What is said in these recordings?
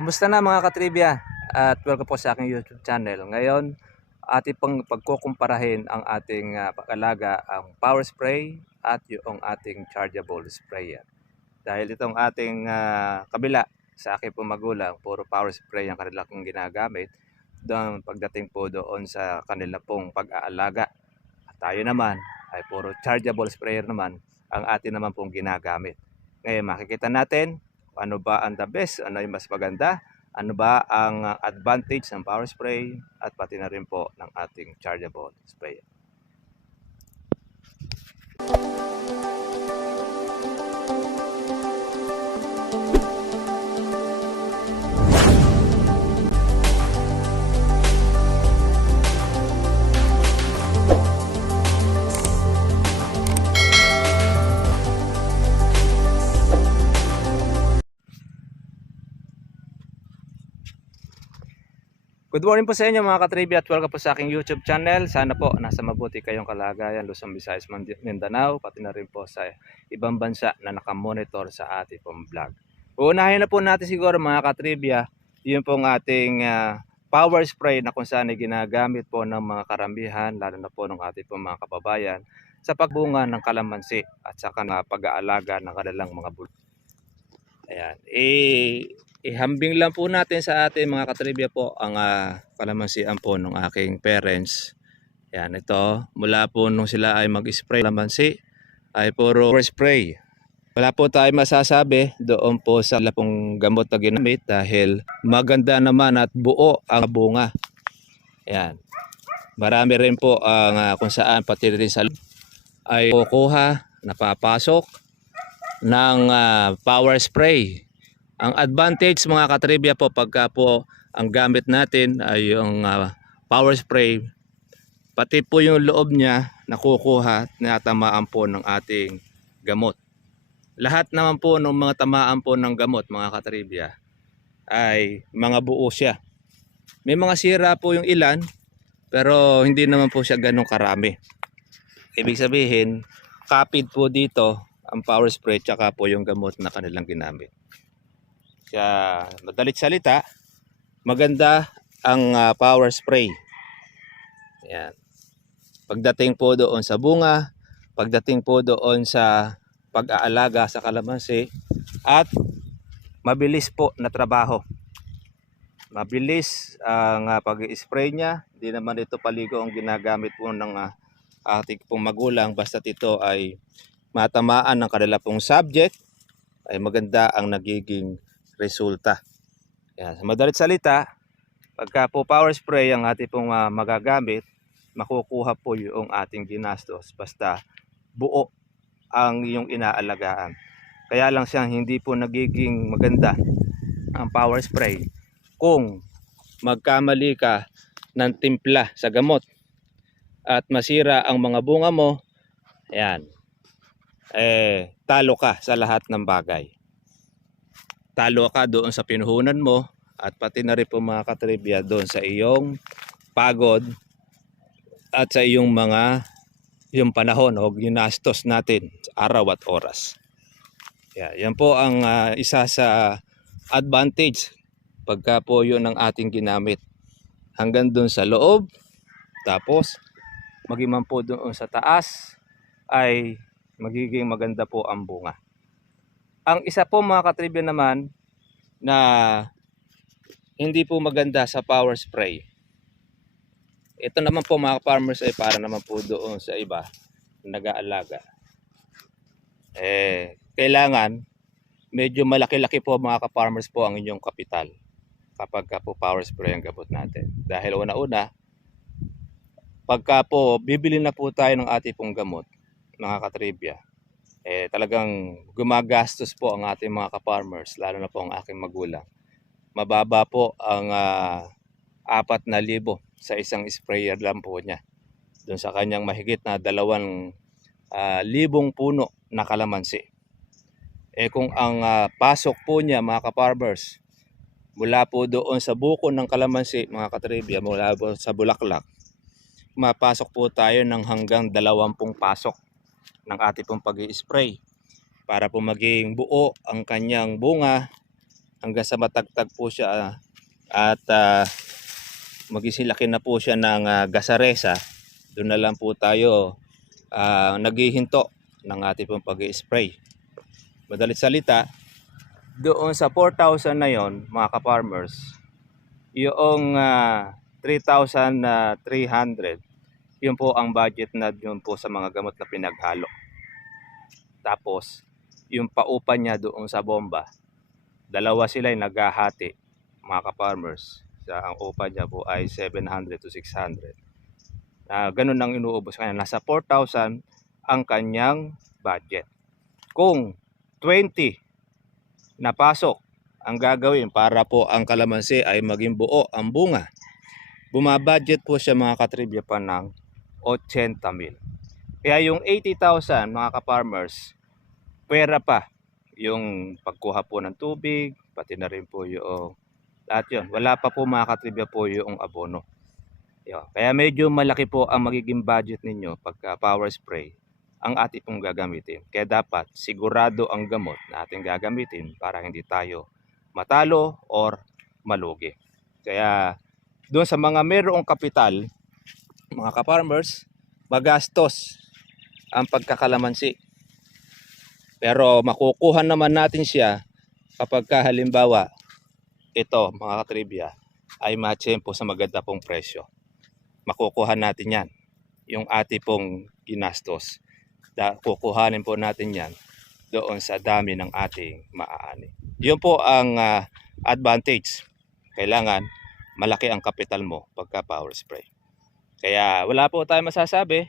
Kamusta na mga katribya? At welcome po sa aking YouTube channel. Ngayon, ating pang pagkukumparahin ang ating pag-alaga, ang power spray at yung ating chargeable sprayer. Dahil itong ating kabila sa aking pong magulang, puro power spray ang kanila kong ginagamit. Doon pagdating po doon sa kanila pong pag-aalaga. At tayo naman ay puro chargeable sprayer naman ang atin naman pong ginagamit. Ngayon makikita natin ano ba ang the best, ano yung mas maganda, ano ba ang advantage ng power spray at pati na rin po ng ating chargeable sprayer. Good morning po sa inyo mga katribya at welcome po sa aking YouTube channel. Sana po nasa mabuti kayong kalagayan, Luzon, Visayas, Mindanao, pati na rin po sa ibang bansa na nakamonitor sa ating pong vlog. Uunahin na po natin siguro mga katribya, yun pong ating power spray na kung saan ay ginagamit po ng mga karamihan, lalo na po ng ating pong mga kababayan, sa pagbunga ng kalamansi at sa pag-aalaga ng kanilang mga bulok. Ayan. Ihambing lang po natin sa ating mga katribya po ang kalamansian po ng aking parents. Yan, ito mula po nung sila ay mag-spray kalamansi ay puro spray. Wala po tayo masasabi doon po sa pong gamot na ginamit dahil maganda naman at buo ang bunga. Yan. Marami rin po ang kung saan pati rin sa ay kukuha, napapasok ng power spray. Ang advantage mga katribya po pagka po ang gamit natin ay yung power spray, pati po yung loob niya nakukuha at natamaan po ng ating gamot. Lahat naman po ng mga tamaan po ng gamot mga katribya ay mga buo siya. May mga sira po yung ilan pero hindi naman po siya ganun karami. Ibig sabihin, kapit po dito ang power spray tsaka po yung gamot na kanilang ginamit. Kaya madalit salita, maganda ang power spray. Yan. Pagdating po doon sa bunga, pagdating po doon sa pag-aalaga sa kalamansi, at mabilis po na trabaho. Mabilis ang pag-i-spray niya. Hindi naman ito paligo ang ginagamit po ng ating pong magulang, basta ito ay matamaan ng kanila pong subject, ay maganda ang nagiging resulta. Yan. Sa madalit salita, pagka po power spray ang ating pong magagamit, makukuha po yung ating ginastos basta buo ang iyong inaalagaan. Kaya lang siyang hindi po nagiging maganda ang power spray kung magkamali ka ng timpla sa gamot at masira ang mga bunga mo, ayan, talo ka sa lahat ng bagay. Talo ka doon sa pinuhunan mo at pati na rin po mga katribya doon sa iyong pagod at sa iyong yung panahon o ginastos natin araw at oras. Yan po ang isa sa advantage pagka po yun ang ating ginamit. Hanggang doon sa loob, tapos magiman po doon sa taas ay magiging maganda po ang bunga. Ang isa po mga katribya naman na hindi po maganda sa power spray, ito naman po mga farmers ay para naman po doon sa iba nag-aalaga. Kailangan medyo malaki-laki po mga ka-farmers po ang inyong kapital kapag po power spray ang gamot natin. Dahil una-una, pagka po bibili na po tayo ng ating pong gamot mga katribya, talagang gumagastos po ang ating mga ka-farmers, lalo na po ang aking magulang. Mababa po ang 4,000 sa isang sprayer lang po niya. Doon sa kanyang mahigit na 2,000 puno na kalamansi. Kung ang pasok po niya mga ka-farmers, mula po doon sa buko ng kalamansi mga katribya, mula po sa bulaklak, mapasok po tayo ng hanggang 20 pasok ng ating pong pag-i-spray para po maging buo ang kanyang bunga hanggang sa matagtag po siya at magisilaki na po siya ng gasaresa. Doon na lang po tayo naghihinto ng ating pong pag-i-spray. Madalit salita, doon sa 4,000 na yon mga ka-farmers, yung 3,300, yun po ang budget na yun po sa mga gamot na pinaghalo. Tapos, yung paupa niya doon sa bomba, dalawa sila yung naghahati mga ka-farmers. Ang upa niya po ay 700 to 600. Ganun ang inuubos kanya. Nasa 4,000 ang kanyang budget. Kung 20 na pasok ang gagawin para po ang kalamansi ay maging buo ang bunga, bumabudget po siya mga katribya pa ng 80,000. Kaya yung 80,000 mga ka-farmers, pera pa yung pagkuha po ng tubig, pati na rin po yung lahat yun. Wala pa po mga katribya po yung abono. Kaya medyo malaki po ang magiging budget ninyo pagka power spray ang ating pong gagamitin. Kaya dapat sigurado ang gamot na ating gagamitin para hindi tayo matalo or malugi. Kaya doon sa mga mayroong kapital, mga ka-farmers, magastos ang pagkakalamansi. Pero makukuha naman natin siya kapag halimbawa ito mga katribya ay matsempo sa maganda pong presyo. Makukuha natin yan, yung ating pong ginastos. Kukuhanin po natin yan doon sa dami ng ating maaani. Yun po ang advantage. Kailangan malaki ang kapital mo pagka power spray. Kaya wala po tayong masasabi.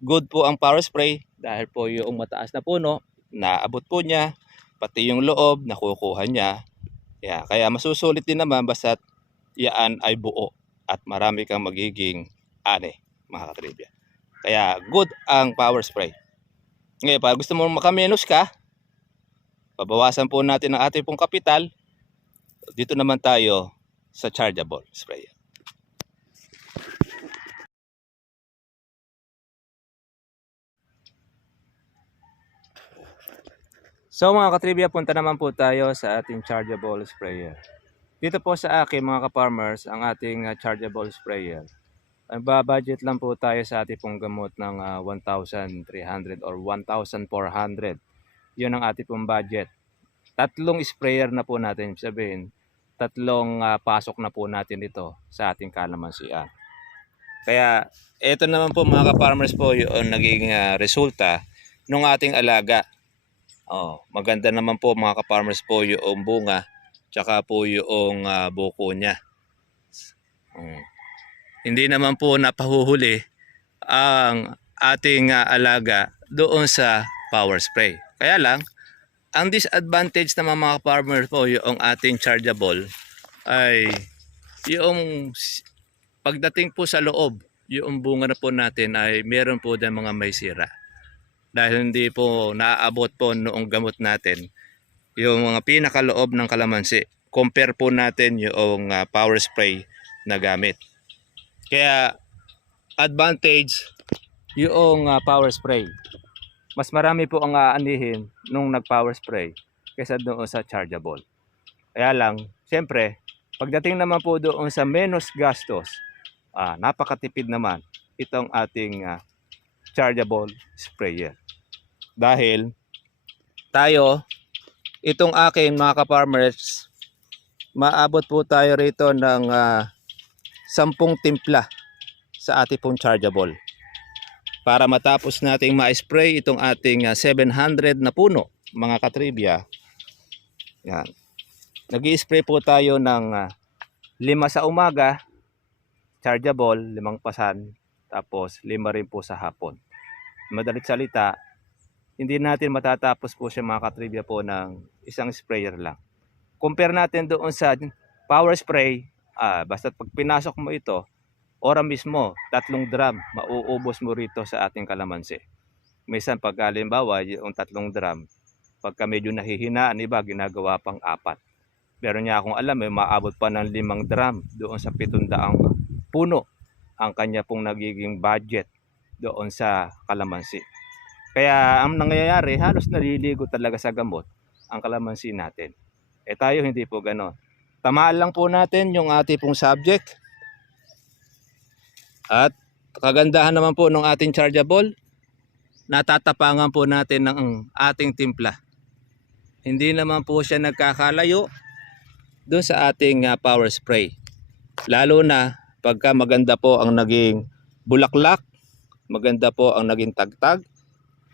Good po ang power spray dahil po yung mataas na puno, naabot po niya, pati yung loob, nakukuha niya. Kaya masusulit din naman basta yaan ay buo at marami kang magiging ani mga katribya. Kaya good ang power spray. Ngayon, pag gusto mo makamenos ka, pabawasan po natin ang ating pong kapital. Dito naman tayo sa chargeable sprayer. So mga katribya, punta naman po tayo sa ating chargeable sprayer. Dito po sa akin mga ka-farmers, ang ating chargeable sprayer. Ang budget lang po tayo sa ating pong gamot ng 1,300 or 1,400. Yun ang ating pong budget. Tatlong sprayer na po natin, sabihin, tatlong pasok na po natin dito sa ating kalamansian. Kaya ito naman po mga ka-farmers po yung naging resulta ng ating alaga. Maganda naman po mga ka-farmers po yung bunga, tsaka po yung buko niya. Hindi naman po napahuhuli ang ating alaga doon sa power spray. Kaya lang, ang disadvantage naman mga farmer po yung ating chargeable ay yung pagdating po sa loob, yung bunga na po natin ay meron po din mga may sira. Dahil hindi po naaabot po noong gamot natin yung mga pinakaloob ng kalamansi. Compare po natin yung power spray na gamit. Kaya advantage yung power spray. Mas marami po ang aanihin nung nag-power spray kaysa doon sa chargeable. Kaya lang, siyempre, pagdating naman po doon sa menos gastos, napakatipid naman itong ating chargeable sprayer. Dahil tayo, itong aking mga ka-farmers, maabot po tayo rito ng 10 timpla sa ating pong chargeable para matapos nating ma-spray itong ating 700 na puno mga katribya. Yan. Nag-i-spray po tayo ng 5 sa umaga, chargeable, 5 pasan, tapos 5 rin po sa hapon. Madalit salita, hindi natin matatapos po siya mga katribya po ng isang sprayer lang. Compare natin doon sa power spray, basta pag pinasok mo ito, ora mismo, 3 drum, mauubos mo rito sa ating kalamansi. Minsan pag halimbawa, yung 3 drum, pagka medyo nahihinaan, iba ginagawa pang 4. Pero niya akong alam, maabot pa ng 5 drum doon sa 700 puno ang kanya pong nagiging budget doon sa kalamansi. Kaya ang nangyayari, halos naliligo talaga sa gamot ang kalamansi natin. Eh tayo hindi po gano'n. Tamaan lang po natin yung ating pong subject. At kagandahan naman po ng ating chargeable, natatapangan po natin ng ating timpla. Hindi naman po siya nagkakalayo doon sa ating power spray. Lalo na pagka maganda po ang naging bulaklak, maganda po ang naging tagtag.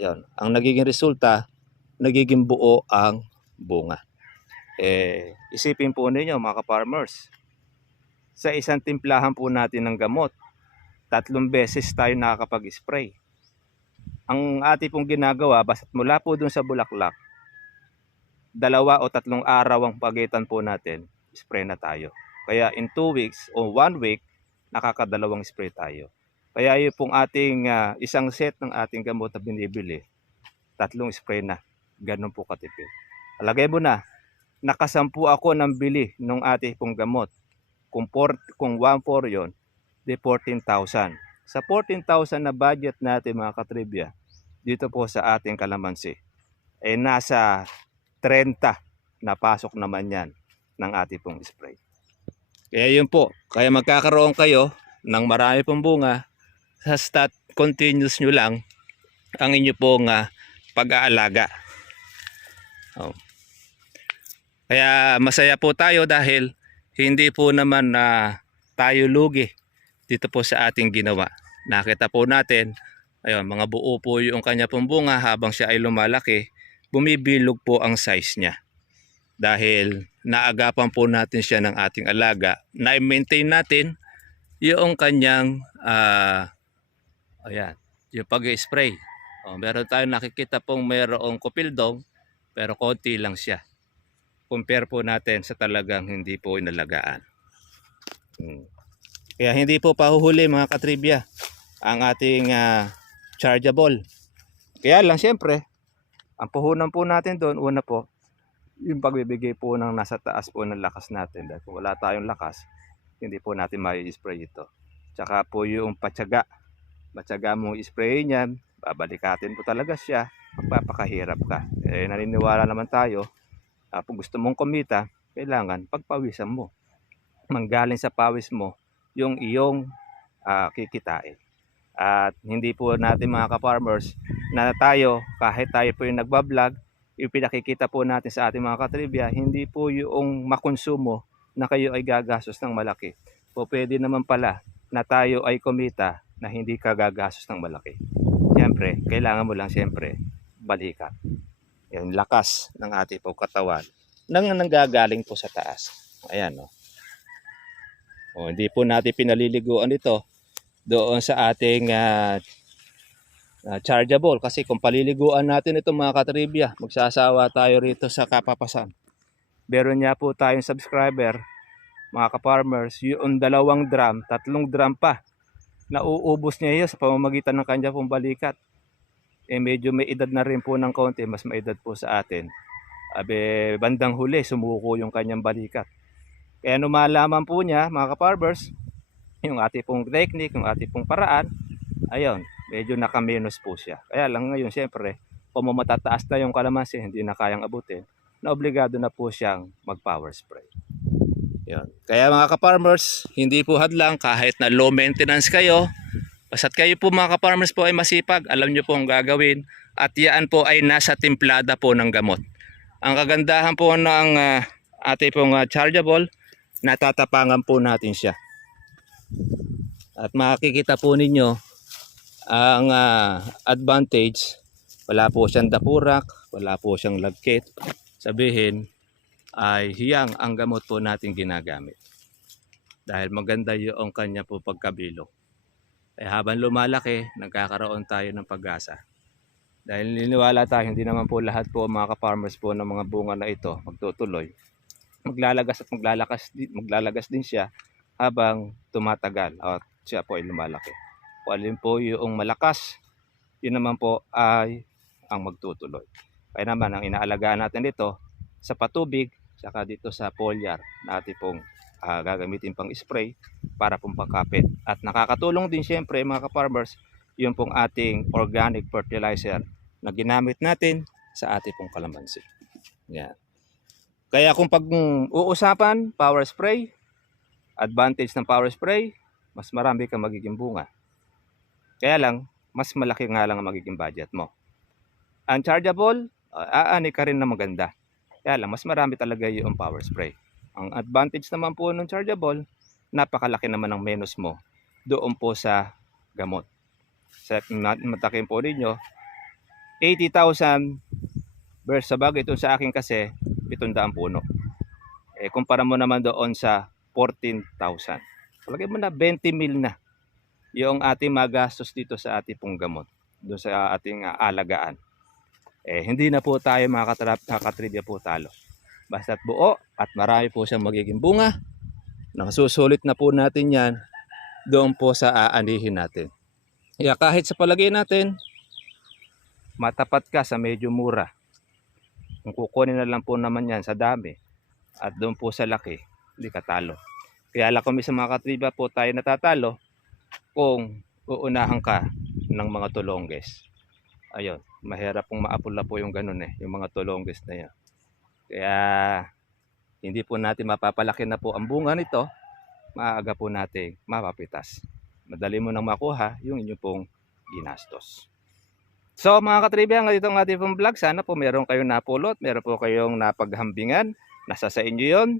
Yan, ang nagiging resulta, nagiging buo ang bunga. Isipin po ninyo mga ka-farmers, sa isang timplahan po natin ng gamot, 3 beses tayo nakakapag-spray. Ang ating pong ginagawa, basta't mula po dun sa bulaklak, 2 o 3 araw ang pagitan po natin, spray na tayo. Kaya in 2 weeks o 1 week, nakakadalawang spray tayo. Kaya yung pong ating isang set ng ating gamot na binibili, 3 spray na. Ganun po katipid. Alagay mo na, nakasampu ako ng bili ng ating pong gamot. Kung 1.4 yon, di 14,000. Sa 14,000 na budget natin mga katribya, dito po sa ating kalamansi, nasa 30 na pasok naman yan ng ating pong spray. Kaya yun po, kaya magkakaroon kayo ng marami pong bunga, sa start continuous nyo lang ang inyo pong pag-aalaga. Kaya masaya po tayo dahil hindi po naman tayo lugi dito po sa ating ginawa. Nakita po natin, ayun, mga buo po yung kanya pong bunga habang siya ay lumalaki, bumibilog po ang size niya. Dahil naagapan po natin siya ng ating alaga, na-maintain natin yung kanyang ayan, yung pag-spray. Meron tayong nakikita pong mayroong kupildong pero konti lang siya. Compare po natin sa talagang hindi po inalagaan. Kaya hindi po pahuhuli mga katribya ang ating chargeable. Kaya lang siyempre, ang puhunan po natin doon, una po, yung pagbibigay po ng nasa taas po ng lakas natin. Dahil kung wala tayong lakas, hindi po natin mai-spray ito. Tsaka po yung patyaga. Matyaga mong spray niyan, babalikatin po talaga siya, magpapakahirap ka. Naniniwala naman tayo, kung gusto mong kumita, kailangan pagpawisan mo. Manggaling sa pawis mo yung iyong kikitain. At hindi po natin mga ka-farmers na tayo, kahit tayo po yung nagbablog, yung pinakikita po natin sa ating mga katribya, hindi po yung makonsumo na kayo ay gagastos ng malaki. O pwede naman pala na tayo ay kumita na hindi ka gagastos ng malaki. Siyempre, kailangan mo lang siyempre balikan. Yung lakas ng ating po katawan nang nanggagaling po sa taas. Ayan, no. Hindi po natin pinaliliguan ito doon sa ating chargeable, kasi kung paliliguan natin ito mga katribya, magsasawa tayo rito sa kapapasan. Meron niya po tayong subscriber mga ka-farmers, yung 2 drum, 3 drum pa, nauubos niya yun sa pamamagitan ng kanya pong balikat. Medyo may edad na rin po ng konti, mas may edad po sa atin. Bandang huli, sumuko yung kanyang balikat. Kaya lumalaman po niya, mga ka-farmers, yung ating pong technique, yung ating pong paraan, ayun, medyo nakamenos po siya. Kaya lang ngayon, siyempre, kung matataas na yung kalamansi, hindi na kayang abutin, na obligado na po siyang mag-power spray. Yun. Kaya mga ka-farmers, hindi po hadlang kahit na low maintenance kayo, basta't kayo po mga ka-farmers po ay masipag, alam nyo po ang gagawin, at yan po ay nasa timplada po ng gamot. Ang kagandahan po ng ating pong chargeable, natatapangan po natin siya. At makikita po ninyo ang advantage, wala po siyang dapurak, wala po siyang lagkit. Sabihin ay hiyang ang gamot po natin ginagamit. Dahil maganda yung kanya po pagkabilog. Habang lumalaki, nagkakaroon tayo ng pag-asa. Dahil niniwala tayo, hindi naman po lahat po mga ka-farmers po ng mga bunga na ito magtutuloy. Maglalagas at maglalagas din siya habang tumatagal at siya po ay lumalaki. Kung alin po yung malakas, yun naman po ay ang magtutuloy. Kaya naman ang inaalagaan natin dito sa patubig, saka dito sa foliar natin pong gagamitin pang spray para pong pangkapit. At nakakatulong din siyempre mga ka-farmers yung pong ating organic fertilizer na ginamit natin sa ating pong kalamansi. Yan. Kaya kung pag uusapan, power spray, advantage ng power spray, mas marami kang magiging bunga. Kaya lang, mas malaki nga lang ang magiging budget mo. Ang chargeable, aani ka rin na maganda. Kaya lang, mas marami talaga yung power spray. Ang advantage naman po ng chargeable, napakalaki naman ng menos mo doon po sa gamot. Sa matakin po ninyo, 80,000 versus sa bagay ito sa akin kasi 700 puno. Kumpara mo naman doon sa 14,000. Palagay mo na 20 mil na yung ating magastos dito sa ating pong gamot, doon sa ating alagaan. Hindi na po tayo makakatrivia po talo. Basta't buo at marami po siyang magiging bunga. Nakasusulit na po natin yan doon po sa aanihin natin. Kaya kahit sa palagay natin, matapat ka sa medyo mura. Kung kukunin na lang po naman yan sa dami at doon po sa laki, hindi ka talo. Kaya lang kami sa mga katribya po tayo natatalo kung uunahan ka ng mga tulongges. Ayun, mahirap pong maapula po yung ganun yung mga tulongges na yan. Kaya hindi po natin mapapalaki na po ang bunga nito, maaga po natin mapapitas. Madali mo nang makuha yung inyo pong ginastos. So mga katribya, ganito ang ating pong vlog. Sana po meron kayong napulot, meron po kayong napaghambingan. Nasa sa inyo yun.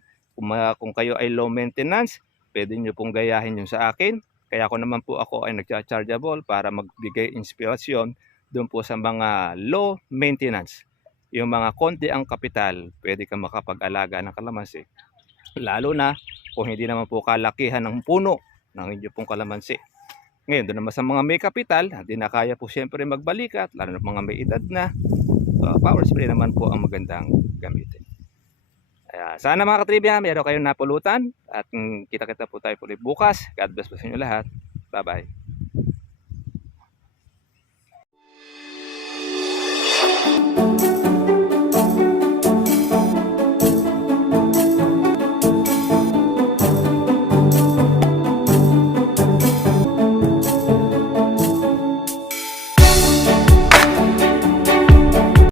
Kung kayo ay low maintenance, pwede nyo pong gayahin yung sa akin. Kaya ako naman po ako ay nagcha-chargeable para magbigay inspirasyon doon po sa mga low maintenance. Yung mga konti ang kapital, pwede kang makapag-alaga ng kalamansi. Lalo na kung hindi naman po kalakihan ng puno ng inyo pong kalamansi. Ngayon, doon naman sa mga may kapital, hindi na kaya po siyempre magbalikat, lalo na mga may edad na, power spray naman po ang magandang gamitin. Sana mga katribya, meron kayong napulutan at kita-kita po tayo ulit bukas. God bless po sa inyo lahat. Bye-bye.